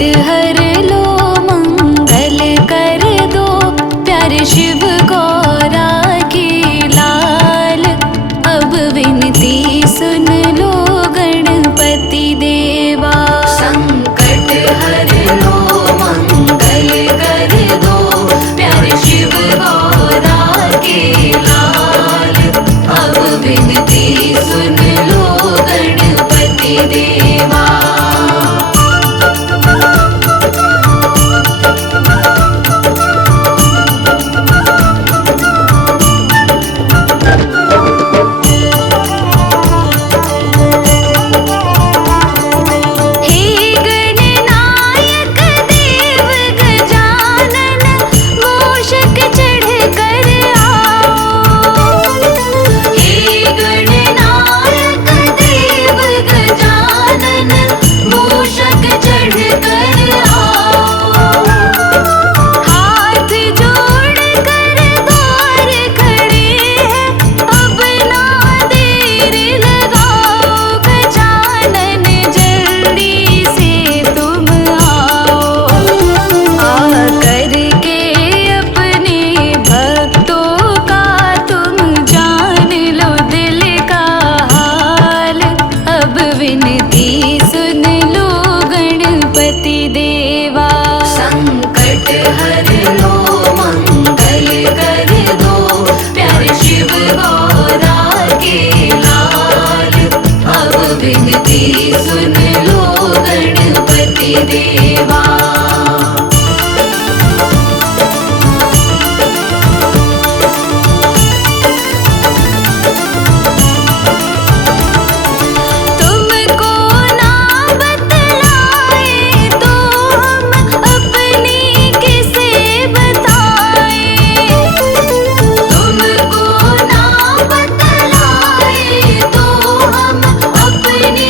हर लो मंगल कर दो, प्यारे शिव गौरा के लाल। अब विनती सुन लो गणपति देवा। संकट हर लो मंगल कर दो, प्यारे शिव गौरा के लाल। अब विनती सुन लो गणपति देवा। सुन लो गणपति देवा। तुमको ना बतलाए तो हम अपनी किसे बताएं। तुमको ना बतलाए तो हम अपनी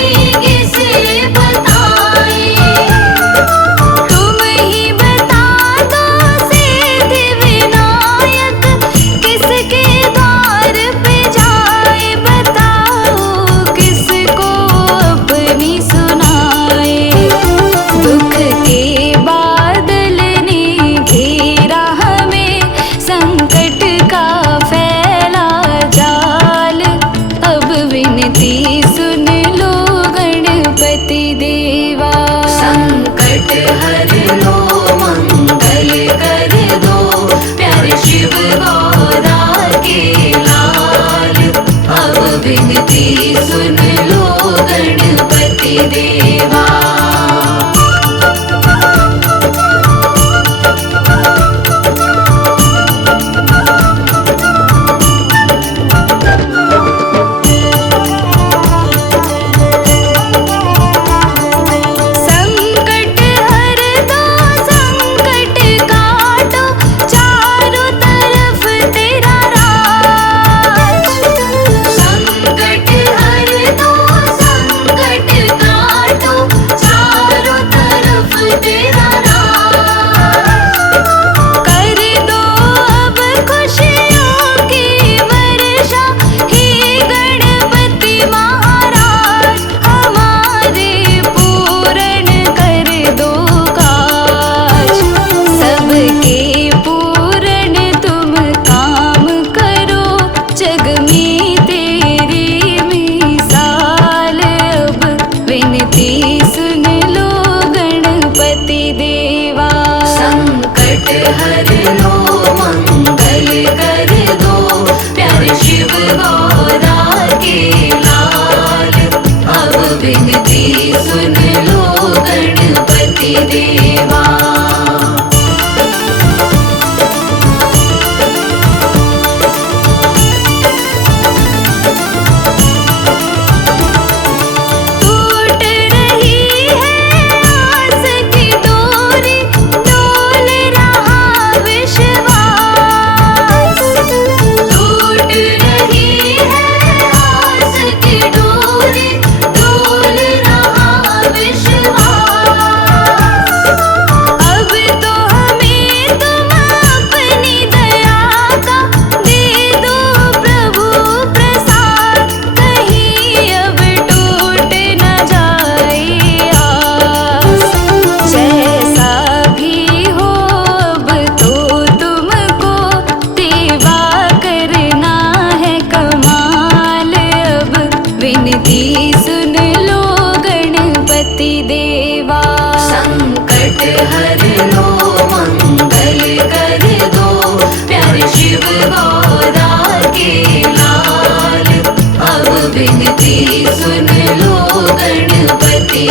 देवा। संकट हर लो मंगल कर दो, प्यारे शिव गौरा के लाल। अब विनती सुन लो गणपति देवा।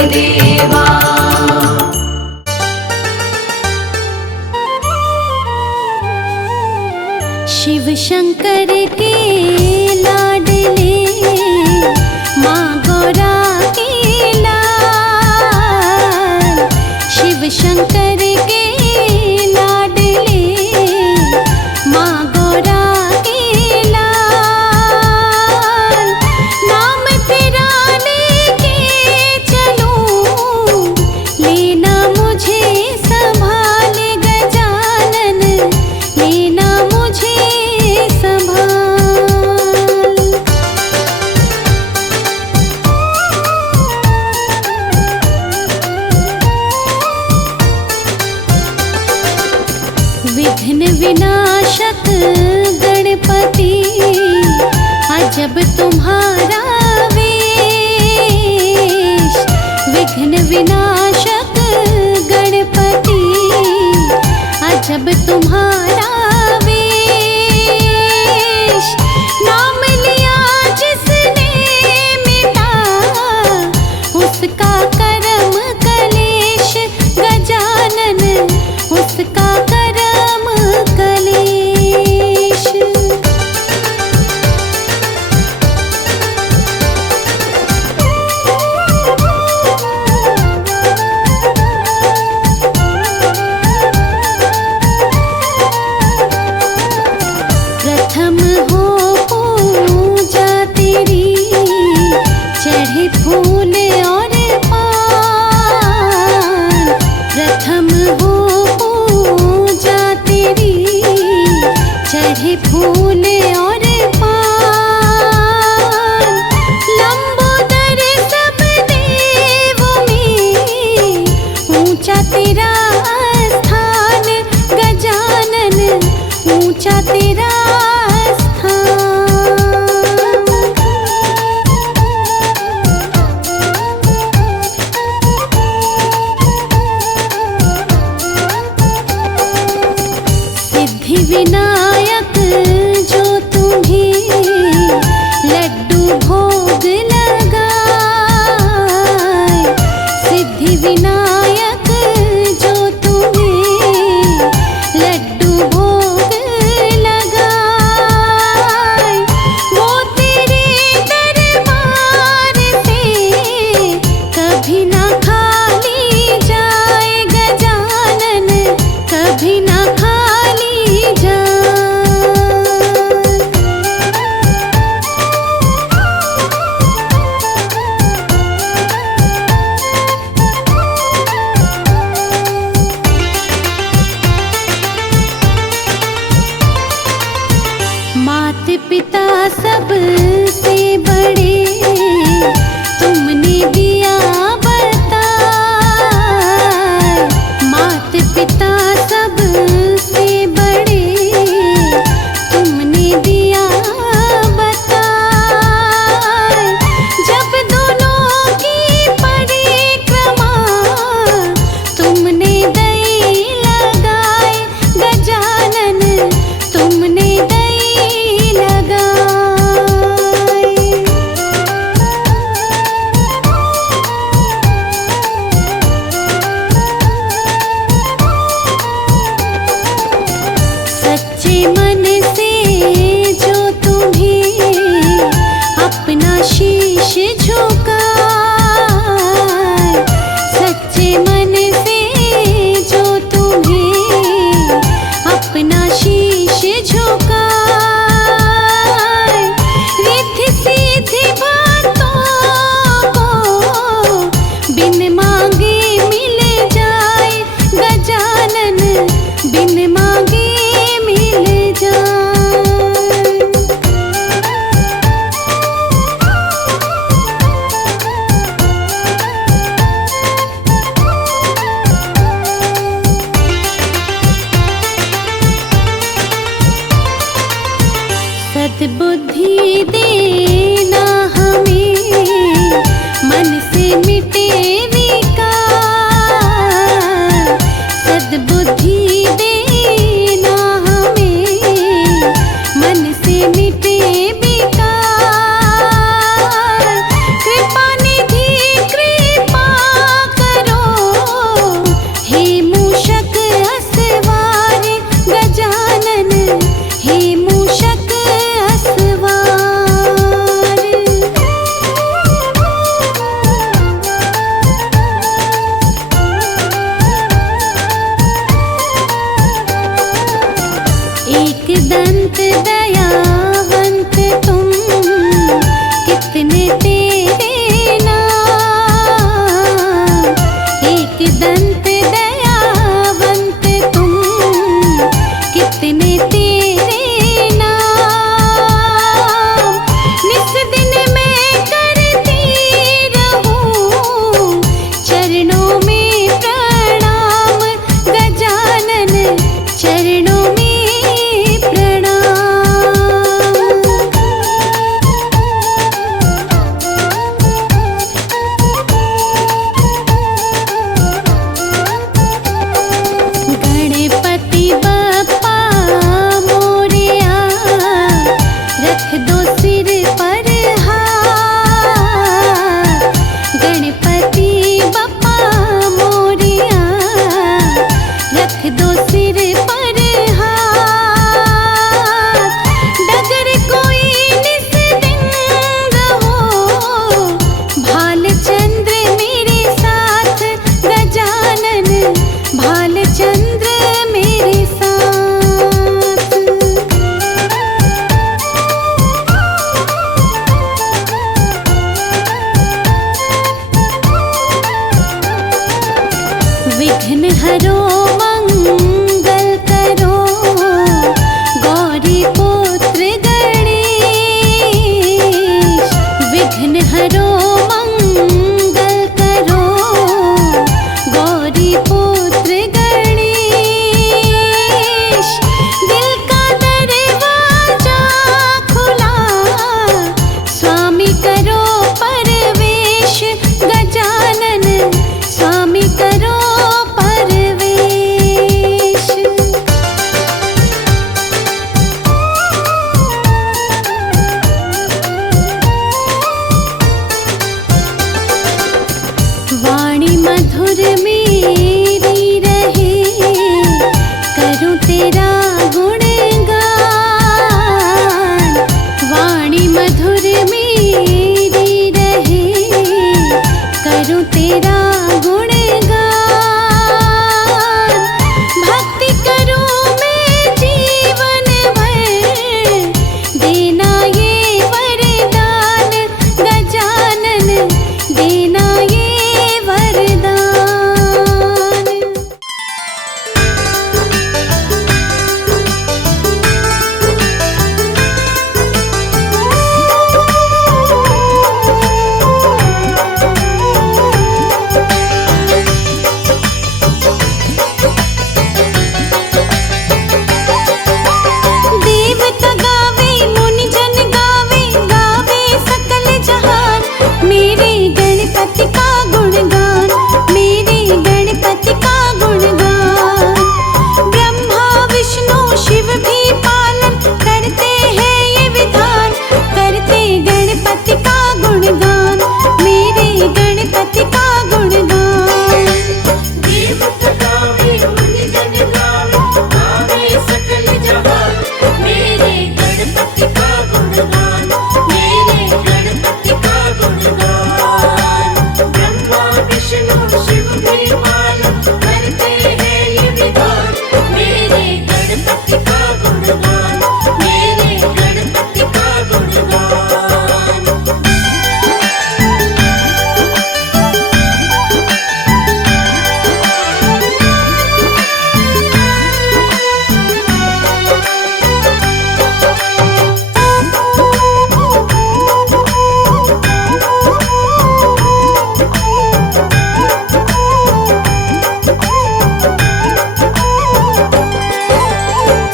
देवा। शिव शंकर के लाडले माँ गौरा के लाल, शिव शंकर के लाडले माँ गौरा के लाल, नाम तेरा लेके चलूं, लेना मुझे संभाल गजानन, लेना मुझे विघ्न विनाशक गणपति अजब तुम्हारा वेश, विघ्न विनाशक गणपति अजब तुम्हारा वेश, नाम लिया जिसने मिटा उसका कर्म कलेश गजानन, उसका कर्म कलेश। प्रथम हो पूजा तेरी, चढ़े फूल और पान, प्रथम हो पूजा तेरी, चढ़े फूल और पान, लंबोदर सब देवों में ऊंचा तेरा स्थान गजानन, ऊंचा तेरा विनायक जो तुम्हें लड्डू भोग लगाए, सिद्धि विनायक जो तुम्हें लड्डू भोग लगाए, वो तेरे दरबार से कभी ना खाली जाए गजानन, कभी ना खाली मात पिता सब से बड़े तुमने दिया बताए, मात पिता सब से बड़े तुमने दिया बताए, जब दोनों की परिक्रमा तुमने दई लगाए गजानन, तुमने दई लगाए। सच्चे मन से जो तुम्हें अपना शीश झुकाए, सच्चे मन से जो तुम्हें अपना शीश झुकाए, रिद्धि सिद्धि बातों को बिन मांगे मिल जाए गजानन, बिन मांगे मिल जाए। सद्बुद्धि देना हमें, मन से मिटे विकार, सद्बुद्धि देना हमें, मन से मिटे विकार, कृपा निधि कृपा सिर पर हाथ, गणपति बप्पा मोरिया रख दो सिर पर हाथ। डगर कोई निस्दिंग हो, भालचंद्र मेरे साथ, गजानन भालचंद्र मेरे साथ। विघ्न हरो मंगल करो, गौरी पुत्र गणेश। विघ्न हरो मंगल करो, गौरी पुत्र गणेश। दिल का दरवाजा खुला, स्वामी करो परवेश, गजानन स्वामी करो परवेश। वाणी मधुर मेरी रहे, करूं तेरा गुणगान। वाणी मधुर मेरी रहे, करूं तेरा गुणगान। भक्ति करूं मैं जीवन भर, देना ये वरदान, गजानन देना ये वरदान। देवता गावे, मुनिजन गावे, गावे सकल जहान, मेरे गणपति का गुणगान, मेरे गणपति का गुणगान। ब्रह्मा विष्णु शिव भी पालन करते हैं ये विधान, करते गणपति का गुणगान, मेरे गणपति का गुणगान। देवता गावे, मुनिजन गावे, गावे सकल जहान, मेरे गणपति का गुणगान, मेरे गणपति का गुणगान। ब्रह्मा विष्णु शिव भी पालन करते हैं ये विधान, मेरे गणपति का गुणगान, मेरे गणपति का गुणगान।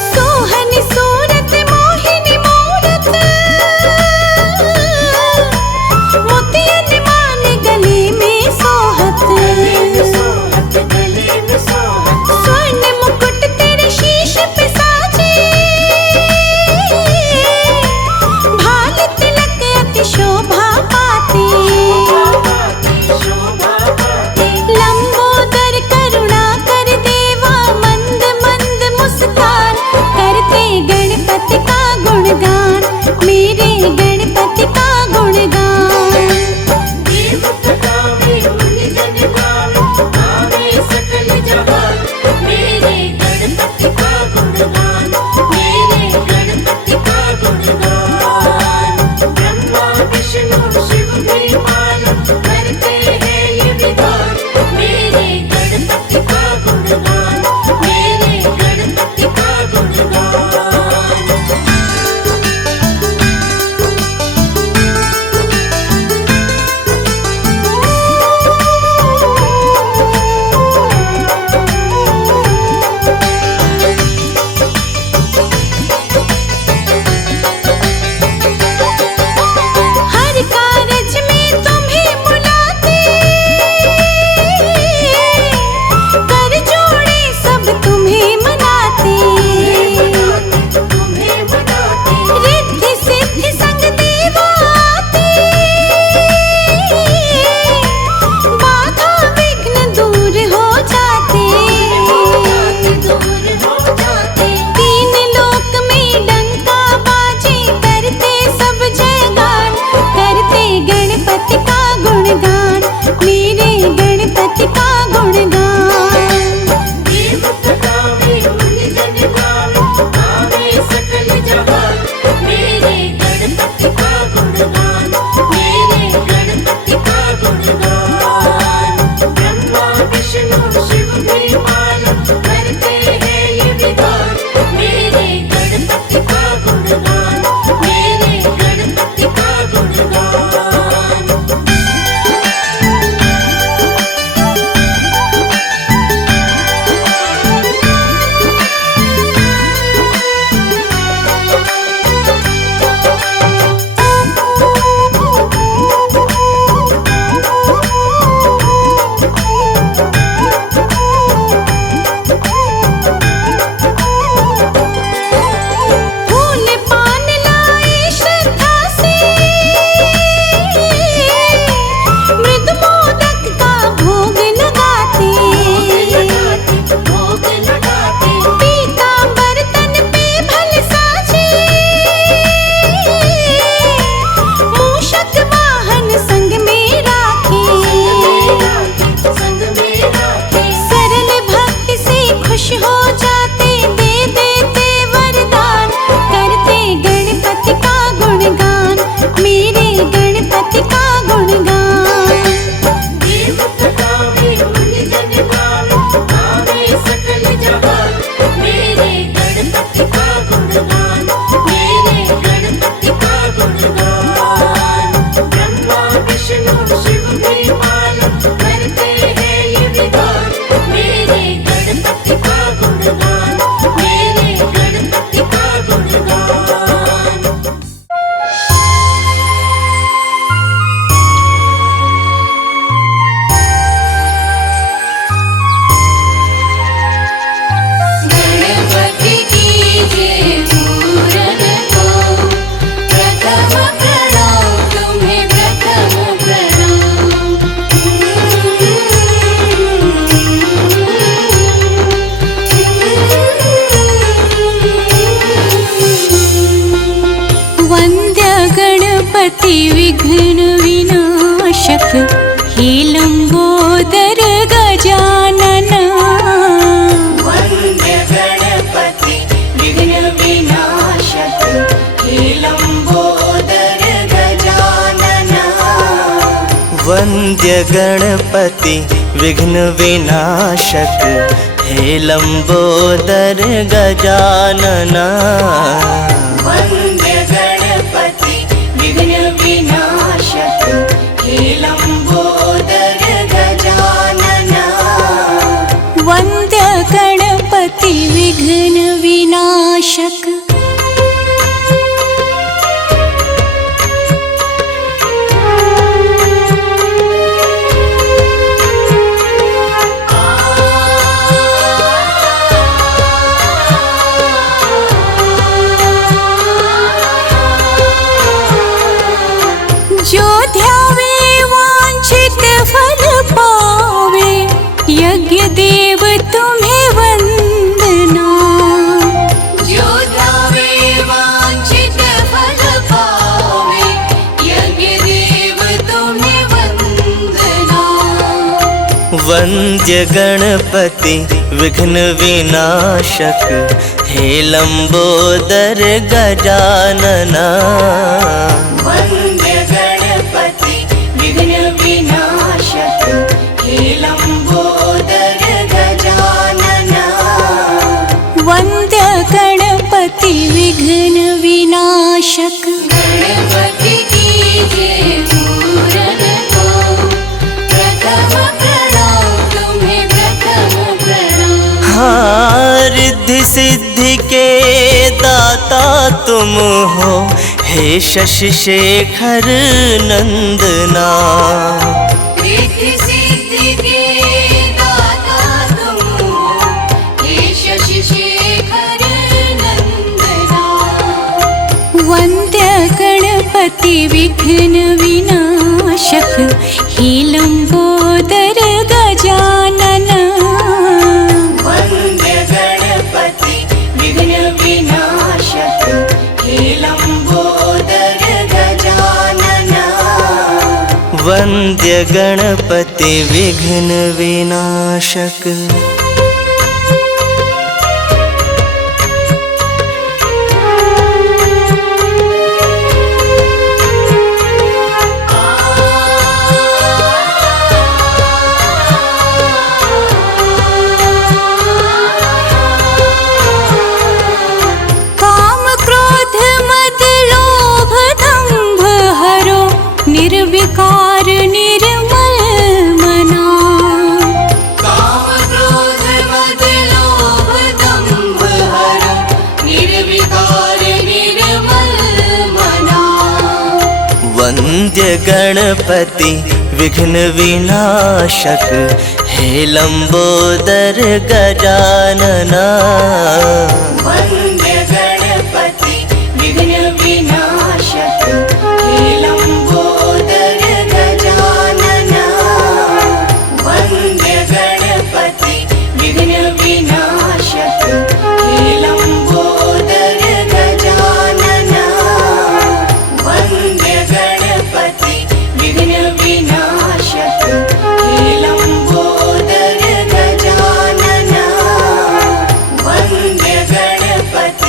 सोहनी सूरत मोहिनी मूरत, मोतियन मान गले में सोहत। सोहत गले में सोहत, स्वर्ण मुकुट तेरे शीश पे साजे, भाल तिलक अति शोभा पाते। शोभा पाते। लंबोदर करुणा कर देवा, मंद मंद मुस्कान, करते गणपति का गुणगान, मेरे गणपति का गुणगान। देवता गावे, मुनिजन गावे, गावे सकल जहान, मेरे गणपति का गुणगान, मेरे गणपति का गुणगान। ब्रह्मा विष्णु मेरे गणपति का गुणगान। देव गावे मुनिजन गावे, गावे सकल जहान। मेरे गणपति का गुणगान, मेरे गणपति का गुणगान। ब्रह्मा विष्णु शिव भी पालन करते हैं ये विधान। मेरे गणपति का गुणगान, मेरे गणपति का गुणगान। गणपति कीजिए पूरन को, प्रथम प्रणाम तुम्हें प्रथम प्रणाम। वन्द्य गणपति विघ्न विनाशक, हे लंबोदर गजानन। वन्द्य गणपति विघ्न विनाशक, हे लंबोदर गजानन। वन्द्य गणपति विघ्न विनाशक, हे लंबोदर गजानना। वन्द्य गणपति विघ्न विनाशक, हे लंबोदर गजानन। वन्द्य गणपति विघ्न विनाशक। जो ध्यावे वांछित फल पावे, यज्ञ देव तुम्हें वंदना। जो ध्यावे वांछित फल पावे, यज्ञ देव तुम्हें वंदना। वन्द्य गणपति विघ्न विनाशक, हे लंबोदर गजानना। वन्द्य गणपति विघ्न विनाशक, हे लंबोदर गजानन। वन्द्य गणपति विघ्न विनाशक। गणपति कीजिए पूरन को, प्रथम प्रणाम तुम्हें प्रथम प्रणाम। हाँ, रिद्धि सिद्धि के दाता तुम हो, हे शशि शेखर नंदना। रिद्धि सिद्धि के दाता तुम हो, हे शशि शेखर नंदना। वन्द्य गणपति विघ्न विनाशक, हे लंबोदर गजानन। वन्द्य गणपति विघ्न विनाशक, हे लंबोदर गजानन। वन्द्य गणपति विघ्न विनाशक। काम क्रोध मद लोभ दंभ हरो, निर्विकार निर्मल मना। काम क्रोध मद लोभ दंभ हरो, निर्विकार निर्मल मना। वन्द्य गणपति विघ्न विनाशक, हे लंबोदर गजानना। वन्द्य गणपति विघ्न विनाशक, हे लंबोदर गजानन। वन्द्य गणपति विघ्न विनाशक, हे लंबोदर गजानन। वन्द्य गणपति विघ्न विनाशक, हे लंबोदर गजानन। वन्द्य गणपति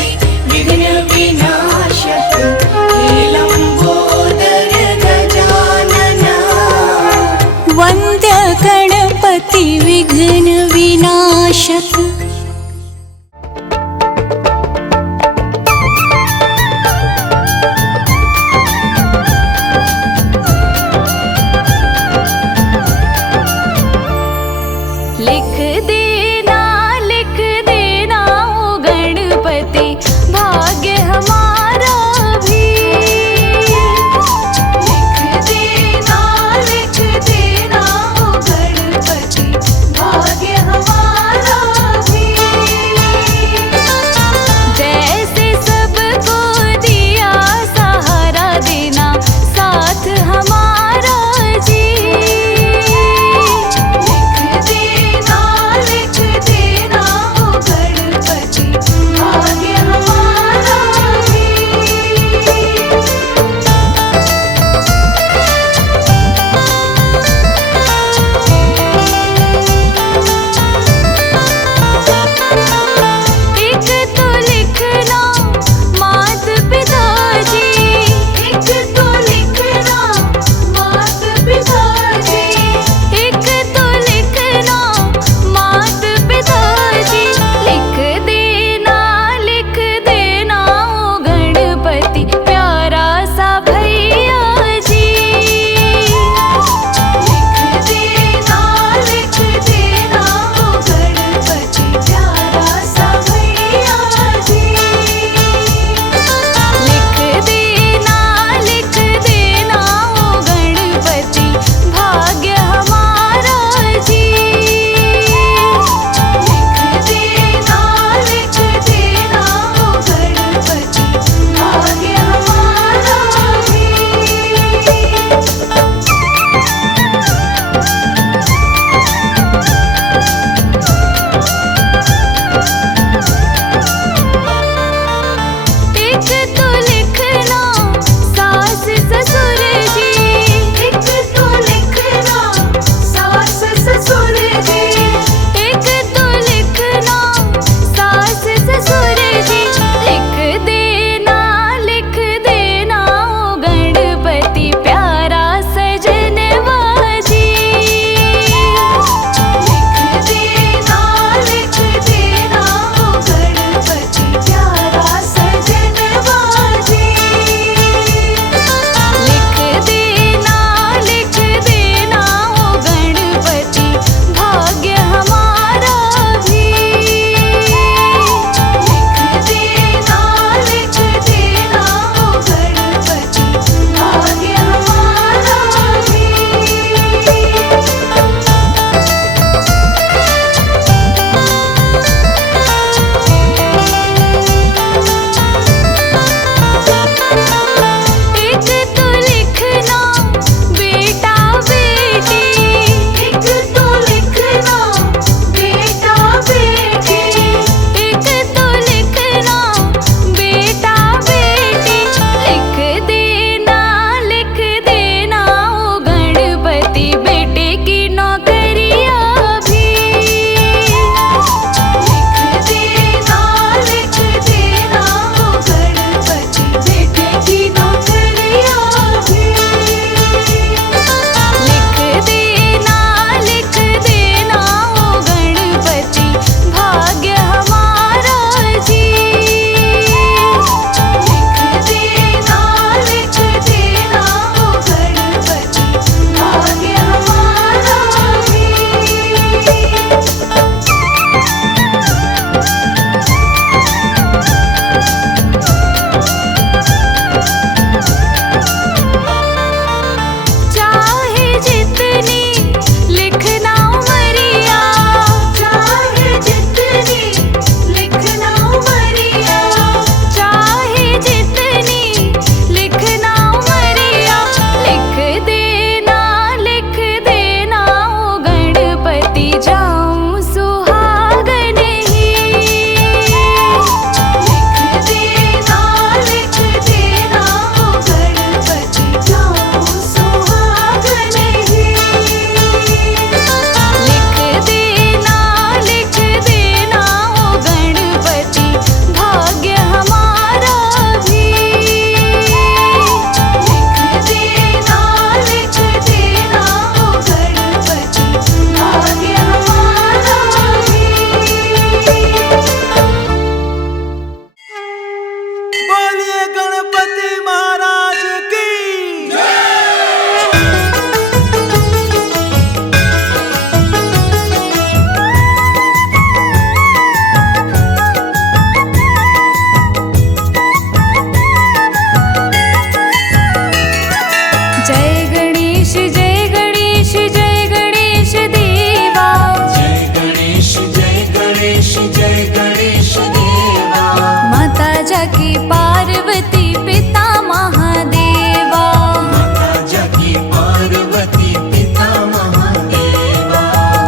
जय गणेश जय गणेश जय गणेश देवा। जय गणेश जय गणेश जय गणेश देवा। माता जाकी पार्वती पिता महादेवा। माता जाकी पार्वती पिता महादेवा।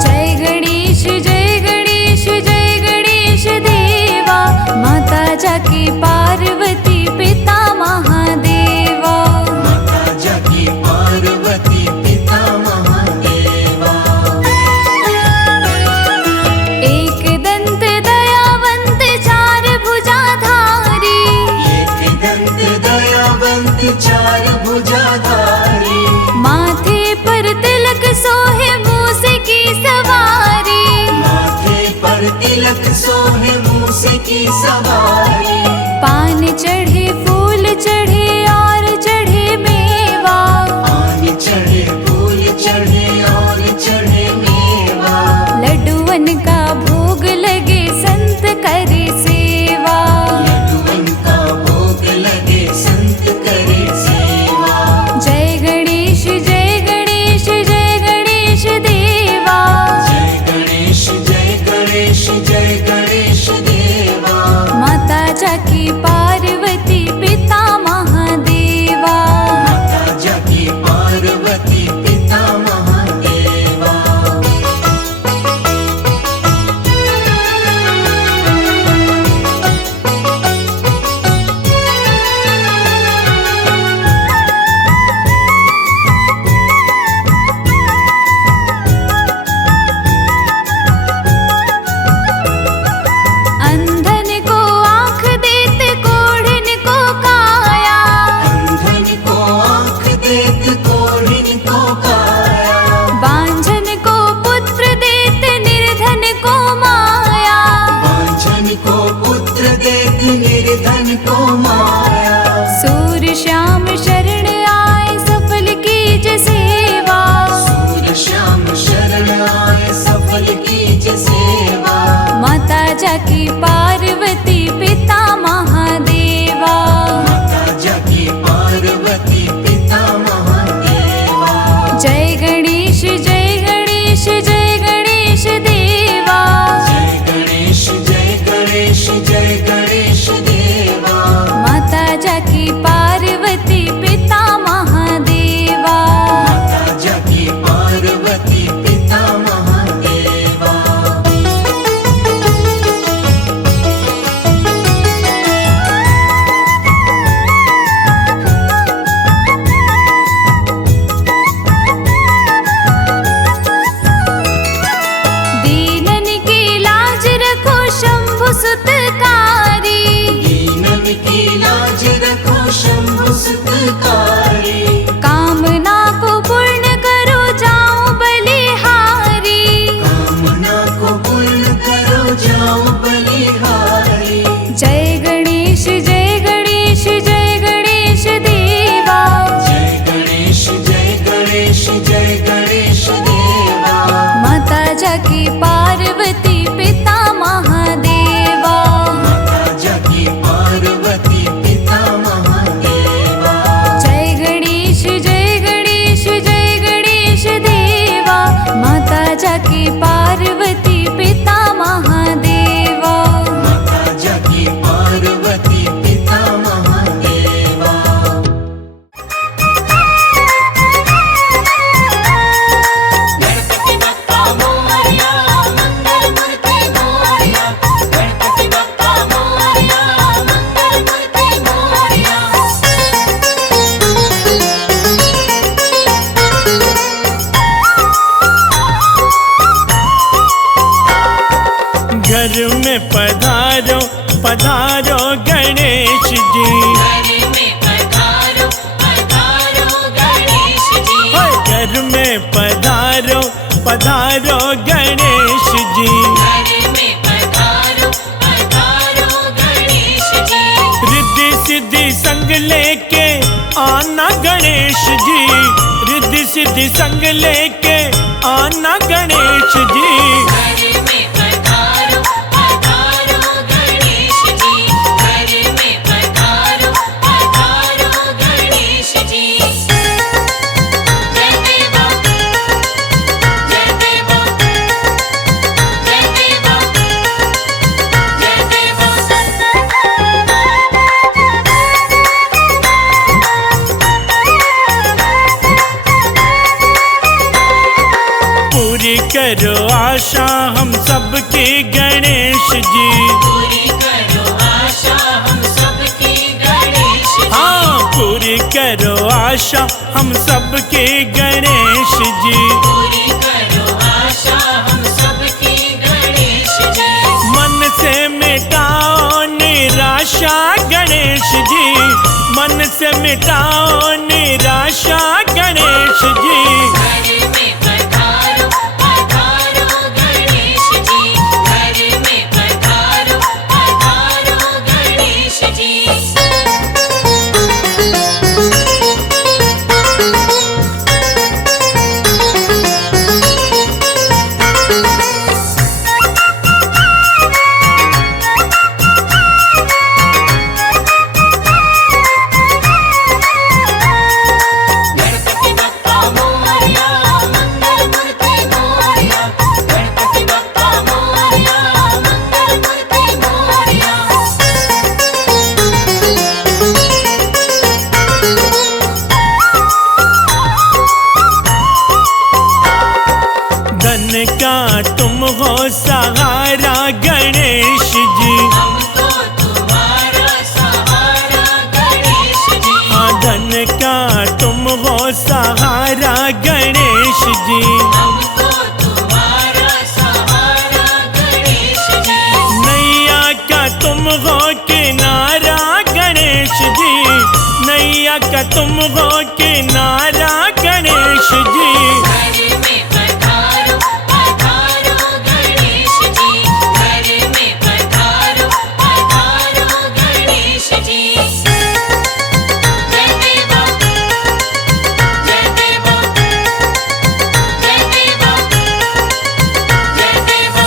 जय गणेश जय गणेश जय गणेश देवा। माता जाकी पार्वती पिता महादेवा। माता जाकी पार्वती पिता महादेवा। एक दंत दयावंत चार भुजाधारी। एक दंत दयावंत चार भुजाधारी। माथे पर तिलक सोहे मूस की सवारी। माथे पर तिलक सोहे मूस की सवारी। पान चढ़े फूल चढ़े और चढ़े मेवा। पान चढ़े फूल चढ़े और चढ़े मेवा। लड्डूवन का भोग लगे संत करे सेवा। लड्डूवन का भोग लगे संत करे सेवा। जय गणेश जय गणेश जय गणेश देवा। जय गणेश जय गणेश जय गणेश देवा। माता जाकी पार्वती पिता महादेवा। माता जाकी पार्वती पिता महादेवा। अंधन को आँख देते कोढ़िन को काया। अंधन को आँख देत कोढ़िन को काया। बांझन को पुत्र देते निर्धन को माया। वांछन को पुत्र देत निर्धन को माया। सूर्य श्याम शरण आए सफल कीज सेवा। सूर्य श्याम शरण आए सफल कीज सेवा। माता जाकी पार्वती पिता महादेवा। माता जाकी पार्वती पिता महादेवा। जय गणेश जय गणेश जय गणेश देवा। जय गणेश जय गणेश जय गणेश देवा। माता जाकी पार्वती पिता महादेवा। माता जाकी पार्वती पिता महादेवा। दीनन की लाज रखो शंभु सुतकारी। दीनन की लाज रखो शंभु सुतकारी। कामना को पूर्ण करो जाओ बलिहारी। कामना को पूर्ण करो जाओ बलिहारी। जय गणेश जय गणेश जय गणेश देवा। जय गणेश जय गणेश जय गणेश देवा। माता जाकी पार्वती पिता महादेवा। माता जाकी पार्वती पिता महादेवा। जय गणेश जय गणेश जय गणेश देवा। माता जाकी पार्वती पिता महादेवा। माता जाकी पार्वती पिता महादेवा। गणपति बप्पा मोरया मंगल मूर्ति मोरया। गणपति बप्पा मोरया मंगल मूर्ति मोरया। घर में पधारो पधारो गणेश जी। घर में पधारो पधारो गणेश जी। हाय घर में पधारो पधारो गणेश जी। घर में पधारो पधारो गणेश जी। रिद्धि सिद्धि संग लेके आना गणेश जी। रिद्धि सिद्धि संग लेके आना गणेश जी। घर में पधारो पधारो गणेश जी। घर में पधारो पधारो गणेश जी। करो आशा हम सबकी गणेश जी। पूरी करो आशा हम सबकी गणेश जी। हाँ, पूरी करो आशा हम सबकी गणेश जी। पूरी करो आशा हम सबकी गणेश जी। मन से मिटाओ निराशा गणेश जी, मन से मिटाओ निराशा गणेश जी। घर में पधारो पधारो गणेश जी। घर में पधारो पधारो गणेश जी। गणपति बप्पा मोरया, मंगल मूर्ति मोरया। गणपति बप्पा मोरया, मंगल मूर्ति मोरया। धन का तुम हो सहारा गणेश जी। हमको तुम्हारा सहारा गणेश जी। हाँ, धन का तुम हो सहारा गणेश जी। हमको तुम्हारा सहारा गणेश जी। नैया का तुम हो किनारा गणेश जी, नैया का तुम हो किनारा गणेश जी। घर में पधारो पधारो गणेश जी। घर में पधारो पधारो गणेश जी। जय देवा जय देवा जय देवा जय देवा।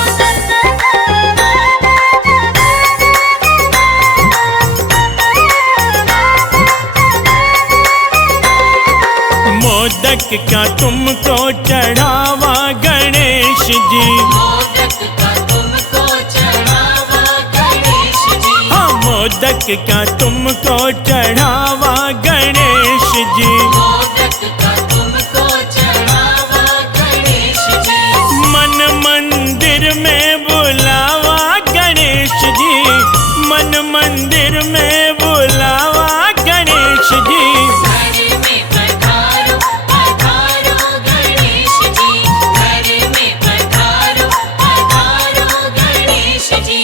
मोदक का तुमको चढ़ावा गणेश जी। मोदक का तुमको चढ़ावा गणेश जी। हाँ, मोदक का तुमको चढ़ावा गणेश जी। मोदक का तुमको चढ़ावा गणेश जी। मन मंदिर में बुलावा गणेश जी, मन मंदिर में बुलावा गणेश जी। घर में पधारो पधारो गणेश जी। घर में पधारो पधारो गणेश जी।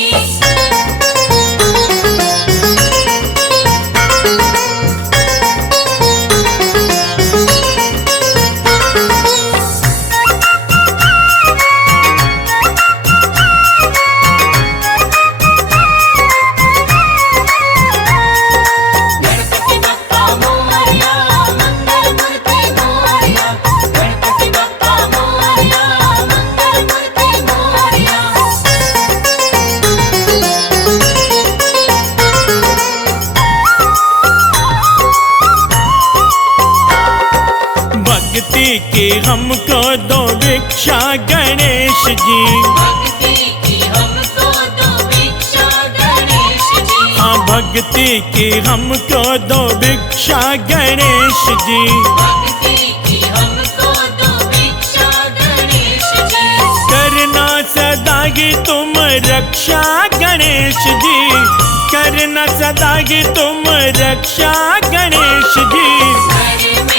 गणपति बप्पा मोरया, मंगल मूर्ति मोरया। गणपति बप्पा मोरया, मंगल मूर्ति मोरया। भक्ति की हमको दो भिक्षा गणेश जी। भक्ति की हमको दो भिक्षा गणेश जी। हाँ, भक्ति की हमको दो भिक्षा गणेश जी। भक्ति की हमको दो भिक्षा गणेश जी। करना सदा की तुम रक्षा गणेश जी, करना सदा की तुम रक्षा गणेश जी। घर में